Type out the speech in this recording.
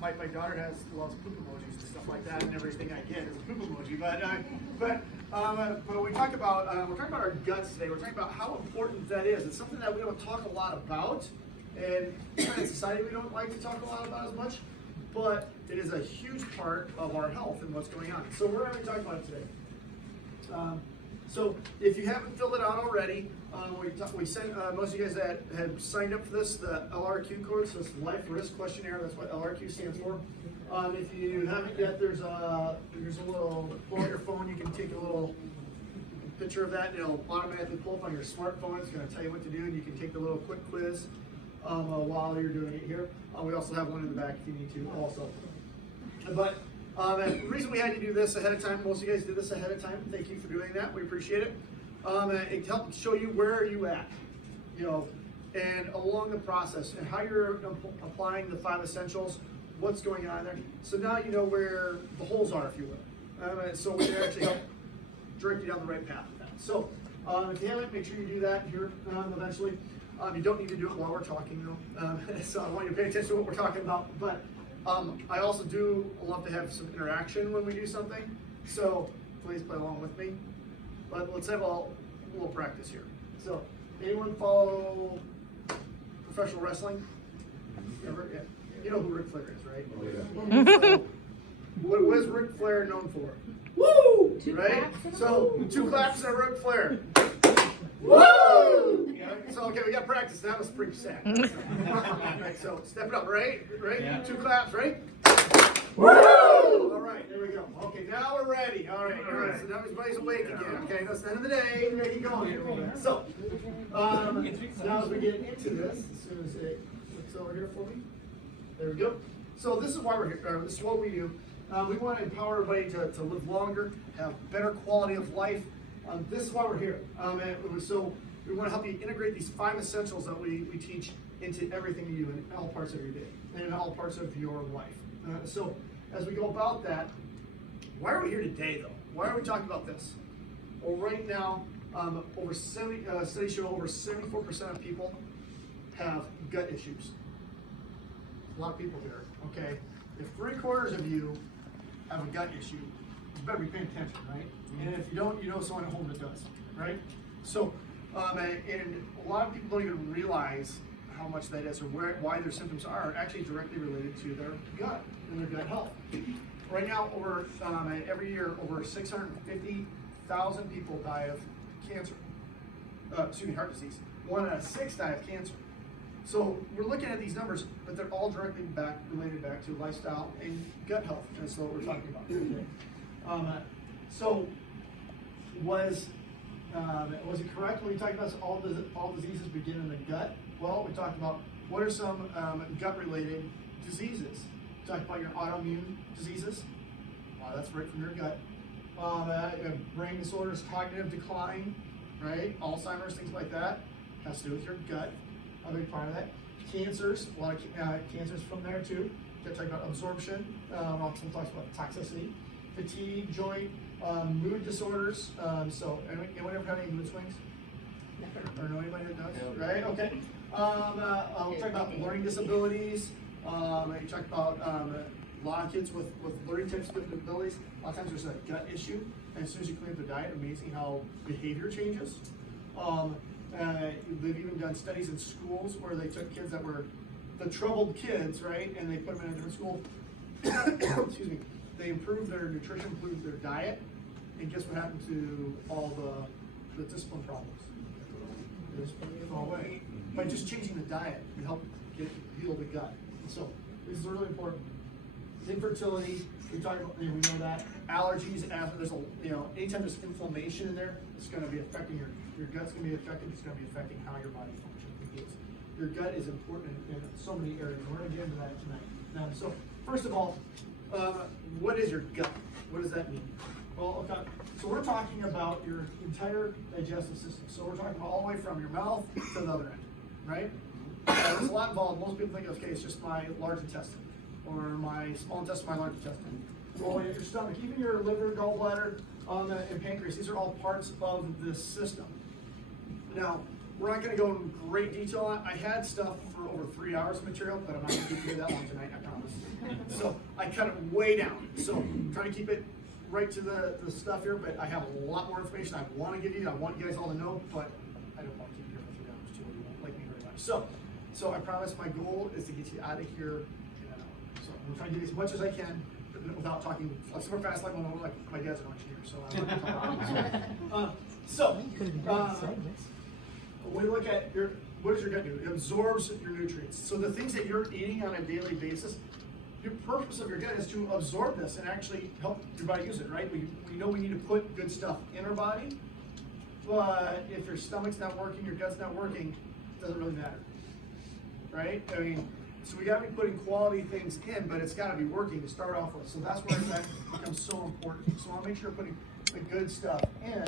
my daughter loves poop emojis and stuff like that, and everything I get is a poop emoji. But we talk about we're talking about our guts today. We're talking about how important that is. It's something that we don't talk a lot about, and in society we don't like to talk a lot about as much. But it is a huge part of our health and what's going on. So we're going to talk about it today. So if you haven't filled it out already, we sent most of you guys that had signed up for this, the LRQ course, this Life Risk Questionnaire. That's what LRQ stands for. If you haven't yet, there's a little, pull out your phone, you can take a little picture of that, and it'll automatically pull up on your smartphone. It's going to tell you what to do, and you can take the little quick quiz while you're doing it here. We also have one in the back if you need to also. But the reason we had to do this ahead of time, most of you guys did this ahead of time. Thank you for doing that. We appreciate it. It helps show you where are you at, and along the process and how you're applying the 5 essentials, what's going on there. So now you know where the holes are, if you will. So we can actually help direct you down the right path with that. So if you haven't, make sure you do that here eventually. You don't need to do it while we're talking though. So I want you to pay attention to what we're talking about. But I also do love to have some interaction when we do something. So please play along with me. But let's have a little practice here. So anyone follow professional wrestling? Ever? Yeah. You know who Ric Flair is, right? Oh, yeah. So, what is Ric Flair known for? Woo! Right? So 2 claps and a Ric Flair. Woo! So okay, we got practice. That was pretty sad. Right, so step it up, right? Yeah. 2 claps, right? Woo! All right, there we go. Okay, now we're ready. All right. So now everybody's awake again. Okay, that's the end of the day. We're gonna keep going here a little bit. So now as we get into this, as soon as it looks over here for me, there we go. So this is why we're here. This is what we do. We want to empower everybody to live longer, have better quality of life. This is why we're here. So we want to help you integrate these 5 essentials that we teach into everything you do in all parts of your day and in all parts of your life. So as we go about that, why are we here today though? Why are we talking about this? Well, right now, studies show over 74% of people have gut issues. A lot of people here, okay? If 3/4 of you have a gut issue, you better be paying attention, right? And if you don't, you know someone at home that does, right? So, and a lot of people don't even realize how much that is or why their symptoms are actually directly related to their gut and their gut health. Right now, every year, over 650,000 people die of cancer. Heart disease. 1 out of 6 die of cancer. So we're looking at these numbers, but they're all directly related back to lifestyle and gut health. And that's what we're talking about today. So was it correct when we talked about all diseases begin in the gut? Well, we talked about what are some gut-related diseases. We talked about your autoimmune diseases. That's right from your gut. Brain disorders, cognitive decline, right? Alzheimer's, things like that. Has to do with your gut. A big part of that. Cancers, a lot of cancers from there too. We're talking about absorption. Also talks about toxicity, fatigue, joint, mood disorders. So anyone ever had any mood swings? Never. Or know anybody that does? Yeah. Right? Okay. We'll talk about learning disabilities. We talked about a lot of kids with learning types of disabilities. A lot of times there's a gut issue, and as soon as you clean up the diet, amazing how behavior changes. They've even done studies in schools where they took kids that were the troubled kids, right, and they put them in a different school. Excuse me. They improved their nutrition, improved their diet, and guess what happened to all the discipline problems? They just go away. By just changing the diet, you help heal the gut. So this is really important. Infertility, we talk about, we know that. Allergies, asthma, there's anytime there's inflammation in there, it's going to be affecting your gut's going to be affected. It's going to be affecting how your body functions. Because your gut is important in so many areas. We're going to get into that tonight. So first of all, what is your gut? What does that mean? Well, okay. So we're talking about your entire digestive system. So we're talking about all the way from your mouth to the other end, right? There's a lot involved. Most people think, okay, it's just my large intestine, or my small intestine, my large intestine. Well, your stomach, even your liver, gallbladder, and pancreas, these are all parts of this system. Now, we're not going to go in great detail on it. I had stuff for over 3 hours of material, but I'm not going to keep you that long tonight, I promise. So I cut it way down. So I'm trying to keep it right to the stuff here, but I have a lot more information I want to give you. I want you guys all to know, but I don't want to keep you here for 3 hours too. You won't like me very much. So I promise my goal is to get you out of here in an hour. So I'm trying to give you as much as I can without talking super fast like my dad's an engineer. So I'm not talking. When you look at what does your gut do? It absorbs your nutrients. So the things that you're eating on a daily basis, your purpose of your gut is to absorb this and actually help your body use it, right? We know we need to put good stuff in our body, but if your stomach's not working, your gut's not working, it doesn't really matter, right? I mean, so we gotta be putting quality things in, but it's gotta be working to start off with. So that's where that becomes so important. So I'll make sure putting the good stuff in.